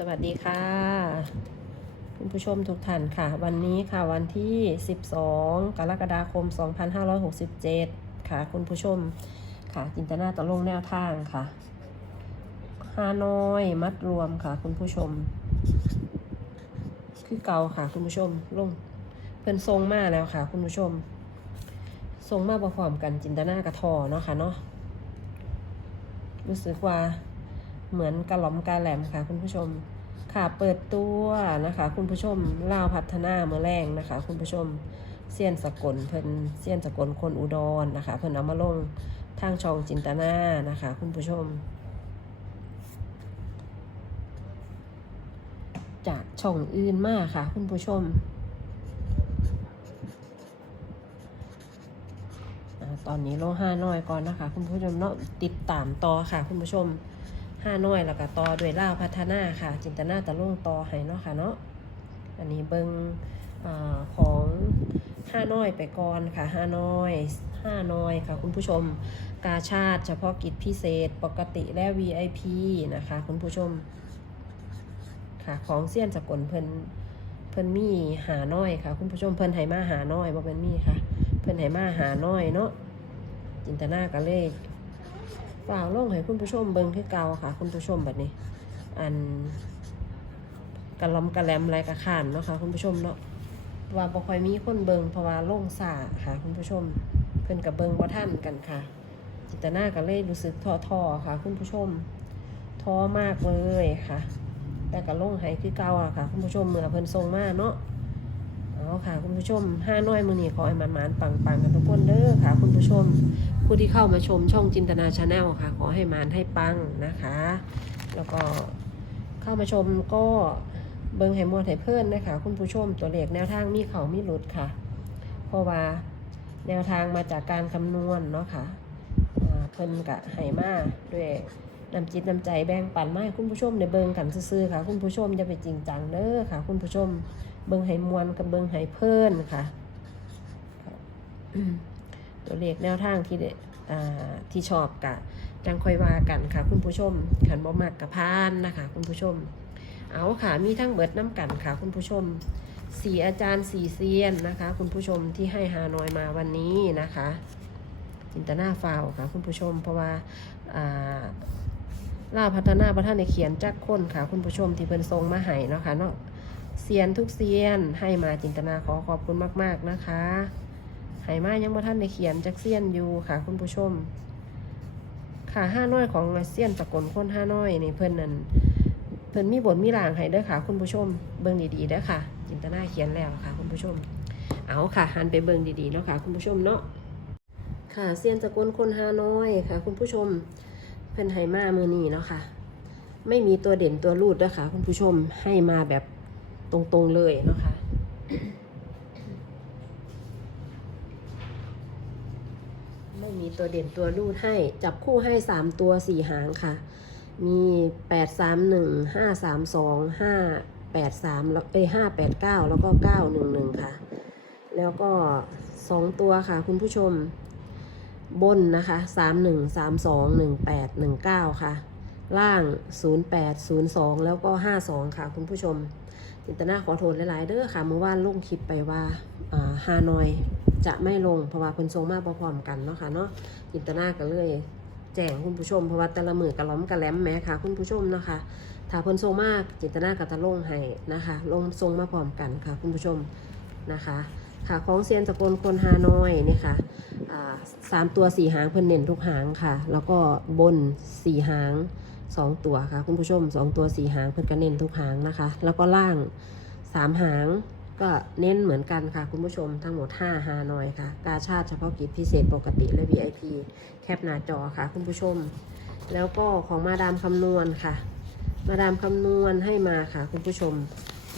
สวัสดีค่ะ คุณผู้ชมทุกท่านค่ะ วันนี้ค่ะวันที่ 12 กรกฎาคม 2567 ค่ะ คุณผู้ชมค่ะจินตนาตะลงแนวทางค่ะฮานอยมัดรวมค่ะ คุณผู้ชม คือเก่าค่ะ คุณผู้ชมลงเพิ่นทรงมาแล้วค่ะ คุณผู้ชมทรงมาประพร้อมกันจินตนากระทอเนาะค่ะเนาะรู้สึกว่า เหมือนกระหล่อมกระแหลมค่ะคุณผู้ชม ค่ะเปิดตัวนะคะ คุณผู้ชมลาวพัฒนาเมื่อแรงนะคะ คุณผู้ชมเซียนสกลเพิ่นเซียนสกลคนอุดรนะคะ เพิ่นเอามาลงทางช่องจินตนานะคะ คุณผู้ชม จากช่องอื่นมากค่ะ คุณผู้ชมตอนนี้โลห้าน้อยก่อนนะคะ คุณผู้ชมเนาะติดตามต่อค่ะ คุณผู้ชม ห้าน้อยแล้วก็ต่อด้วยล่าวพัฒนาค่ะ จินตนาตะลุงต่อให้เนาะค่ะเนาะอันนี้เบิงอของห้าน้อยไปก่อนค่ะห้าน้อยห้าน้อยค่ะ คุณผู้ชมกาชาติ เฉพาะกิจพิเศษปกติและ VIP นะคะ คุณผู้ชมค่ะของเสี้ยนสกลเพิ่นเพิ่นมีหาน้อยค่ะ คุณผู้ชมเพิ่นไหมาหาน้อยบ่เป็นมีค่ะ เพิ่นไหมาหาน้อยเนาะจินตนาก็เลย ฝ่ากลงให้คุณผู้ชมเบิ่งคือเก่าค่ะ คุณผู้ชมแบบนี้ อันกระลอมกระแหลมไรกระขานเนาะค่ะคุณผู้ชมเนาะว่าบ่ค่อยมีคนเบิ่งเพราะว่าล่งสาค่ะคุณผู้ชม เพิ่นกับเบิ่งบ่ทันกันค่ะ จิตนาก็เลยรู้สึกท้อๆค่ะ คุณผู้ชมท้อมากเลยค่ะ แต่ก็ล่งให้คือเก่าอะค่ะ คุณผู้ชมเมื่อเพิ่นส่งมาเนาะ ค่ะคุณผู้ชมห้าน้อยมือนี้ขอให้มันมานๆปังกันทุกคนเด้อค่ะ คุณผู้ชม ผู้ที่เข้ามาชมช่องจินตนาชาแนลค่ะ ขอให้มานให้ปังนะคะ แล้วก็เข้ามาชมก็เบิงให้หมดให้เพื่อนนะคะ คุณผู้ชมตัวเลขแนวทางมีเขามีหลุดค่ะ เพราะว่าแนวทางมาจากการคำนวณเนาะค่ะอ่าเพิ่นกะให้มาด้วยน้ำจิตน้ำใจแบ่งปันมาให้คุณผู้ชมในเบิงกันซื่อๆค่ะ คุณผู้ชมอย่าไปจริงจังเด้อค่ะ คุณผู้ชม เบิงให้มวนกับเบิงให้เพื่อนค่ะ ตัวเลขแนวทางที่ได้อ่าที่ชอบกะจังค่อยว่ากันค่ะ คุณผู้ชม ขันบ่มักกะพานนะคะ คุณผู้ชม เอาค่ะมีทั้งเบิดน้ำกันค่ะ คุณผู้ชมสี่อาจารย์สี่เซียนนะคะ คุณผู้ชมที่ให้ฮานอยมาวันนี้นะคะ จินตนาฟาวค่ะ คุณผู้ชม เพราะว่าอ่าล่าพัฒนาประท่านในเขียนจักคนค่ะ คุณผู้ชมที่เพิ่นทรงมาให้เนาะค่ะเนาะ เซียนทุกเซียนให้มาจินตนาขอขอบคุณมาก ๆนะคะไหมายังบ่ท่านได้เขียนจักเซียนอยู่ค่ะคุณผู้ชม ค่ะห้าน้อยของเซียนสกลคนห้าน้อยในเพิ่นนั่นเพิ่นมีบทมีรางให้ด้อค่ะ คุณผู้ชม เบิ่งดีๆด้อค่ะ จินตนาเขียนแล้วค่ะ คุณผู้ชม เอาค่ะหันไปเบิ่งดีๆเนาะค่ะ คุณผู้ชมเนาะค่ะเซียนสกลคนห้าน้อยค่ะ คุณผู้ชม เพิ่นให้มามือนี้เนาะค่ะ ไม่มีตัวเด่นตัวรูดเด้อค่ะ คุณผู้ชมให้มาแบบ รงๆเลยนะคะไม่มีตัวเด่นตัวรูดให้จับคู่ให้ 3 ตัว 4 หางค่ะ มี 8 3 1 5 3 2 5 8 3แล้วเอ้ย5 8 9 แล้วก็ 9 1 1 ค่ะ แล้วก็ 2 ตัวค่ะ คุณผู้ชมบนนะคะ 3 1 3 2 1 8 1 9 ค่ะ ล่าง 0 8 0 2 แล้วก็ 5 2 ค่ะ คุณผู้ชม จินตนาขอโทษหลายๆเด้อค่ะเมื่อวานลงคลิปไปว่าฮานอยจะไม่ลงเพราะว่าเพิ่นทรงมาพร้อมๆกันเนาะค่ะเนาะจินตนาก็เลยแจ้งคุณผู้ชมเพราะว่าแต่ละมือกระล้อมกระแหลมแม้ค่ะ คุณผู้ชมเนาะค่ะถ้าเพิ่นทรงมากจินตนาก็จะลงให้นะคะ ลงทรงมาพร้อมกันค่ะ คุณผู้ชมนะคะค่ะของเซียนสกลคนฮานอยนี่ค่ะสามตัวสี่หางเพิ่นเน้นทุกหางค่ะ แล้วก็บนสี่หาง สองตัวค่ะ คุณผู้ชมสองตัวสี่หางเพิ่นก็เน้นทุกหางนะคะ แล้วก็ล่างสามหางก็เน้นเหมือนกันค่ะ คุณผู้ชมทั้งหมด5ฮานอยค่ะ กาชาติเฉพาะกิจพิเศษปกติและ VIP แคปหน้าจอค่ะ คุณผู้ชม แล้วก็ของมาดามคำนวณค่ะ มาดามคำนวณให้มาค่ะ คุณผู้ชม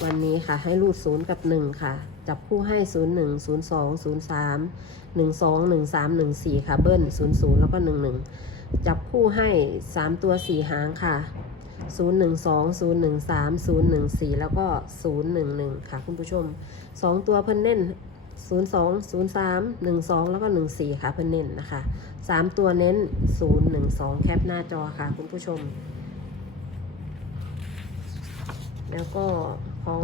วันนี้ค่ะ ให้รูดศูนย์กับ1ค่ะ จับคู่ให้0 1 0 2 0 3 1 2 1 3 1 4ค่ะ เบิ้ล0 0แล้วก็1 1 จับคู่ให้ 3 ตัว 4 หางค่ะ 0 1 2 0 1 3 0 1 4 แล้วก็ 0 1 1 ค่ะคุณผู้ชม 2 ตัวเพิ่นเน้น 0 2 0 3 1 2 แล้วก็ 1 4 ค่ะเพิ่นเน้นนะคะ 3 ตัวเน้น 0 1 2 แคปหน้าจอค่ะคุณผู้ชม แล้วก็ของ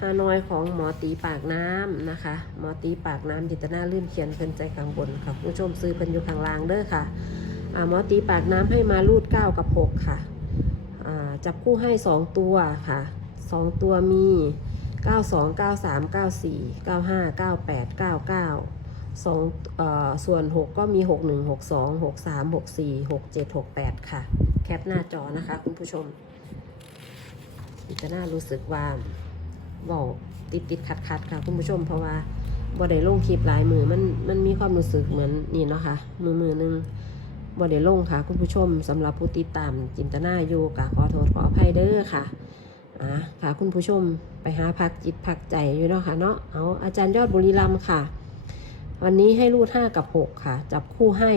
ฮานอยของหมอตีปากน้ำนะคะ หมอตีปากน้ำจิตนาลื่นเขียนเพิ่นใจกลางบนค่ะคุณผู้ชมซื้อเพิ่นอยู่ข้างล่างเด้อค่ะ หมอตีปากน้ำให้มารูด 9 กับ 6 ค่ะอ่าจับคู่ให้ 2 ตัวค่ะ 2 ตัวมี 92 93 94 95 98 99สองเอ่อส่วน 6 ก็มี 61 62 63 64 67 68 ค่ะ แคปหน้าจอนะคะ คุณผู้ชมจะน่ารู้สึกว่าบอกติดติดขัดขัดค่ะ คุณผู้ชม เพราะว่าบ่ได้ลงคลิปหลายมือมันมันมีความรู้สึกเหมือนนี่เนาะค่ะมือมือหนึง บ่ได้ลงค่ะ คุณผู้ชมสำหรับผู้ติดตามจินตนาอยู่กะขอโทษขออภัยเด้อค่ะอะค่ะคุณผู้ชมไปหาพักจิตพักใจอยู่เนาะค่ะเนาะเอาอาจารย์ยอดบุรีรัมค่ะ วันนี้ให้รูด5กับ6ค่ะ จับคู่ให้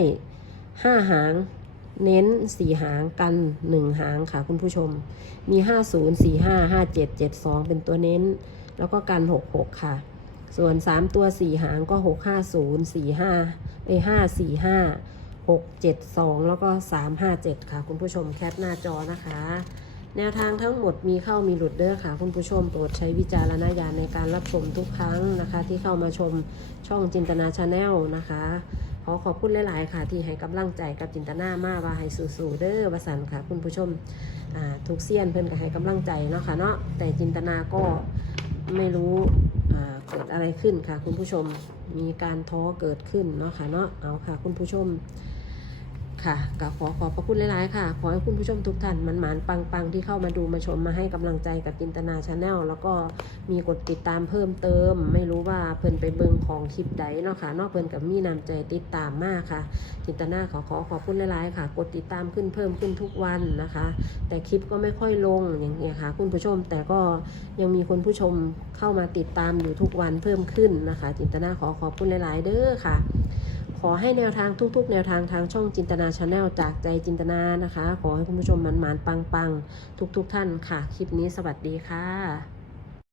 5หางเน้น4หางกัน1หางค่ะ คุณผู้ชม มี50 45 57 72เป็นตัวเน้น แล้วก็กัน66ค่ะ ส่วน3ตัว4หางก็650 45เอ้ย545 672 แล้วก็ 357 ค่ะ คุณผู้ชมแคปหน้าจอนะคะ แนวทางทั้งหมดมีเข้ามีหลุดเด้อค่ะ คุณผู้ชมโปรดใช้วิจารณญาณในการรับชมทุกครั้งนะคะ ที่เข้ามาชมช่องจินตนาชาแนลนะคะ ขอขอบคุณหลาย ๆ ค่ะ ที่ให้กำลังใจกับจินตนามาว่าให้สู้ๆเด้อวสันค่ะ คุณผู้ชมทุกเซียนเพิ่นก็ให้กำลังใจเนาะค่ะเนาะแต่จินตนาก็ไม่รู้เกิดอะไรขึ้นค่ะ คุณผู้ชมมีการท้อเกิดขึ้นเนาะค่ะเนาะเอาค่ะ คุณผู้ชม ค่ะก็ขอขอบพระคุณหลาย ๆ ค่ะ ขอให้คุณผู้ชมทุกท่านมันหมานปังปังๆที่เข้ามาดูมาชมมาให้กำลังใจกับจินตนาชาแนลแล้วก็มีกดติดตามเพิ่มเติม ไม่รู้ว่าเพิ่นไปเบิงของคลิปใดเนาะค่ะนอกเพิ่นกับมีนำใจติดตามมากค่ะ จินตนาขอขอขอบคุณหลาย ๆ ค่ะ กดติดตามขึ้นเพิ่มขึ้นทุกวันนะคะ แต่คลิปก็ไม่ค่อยลงอย่างเงี้ยค่ะ คุณผู้ชมแต่ก็ยังมีคนผู้ชมเข้ามาติดตามอยู่ทุกวันเพิ่มขึ้นนะคะ จินตนาขอขอบคุณหลาย ๆ เด้อค่ะ ขอให้แนวทางทุกๆ แนวทางทางช่องจินตนาชาแนลจากใจจินตนานะคะ ขอให้คุณผู้ชมมันมันปังๆ ทุกๆ ท่านค่ะ คลิปนี้สวัสดีค่ะ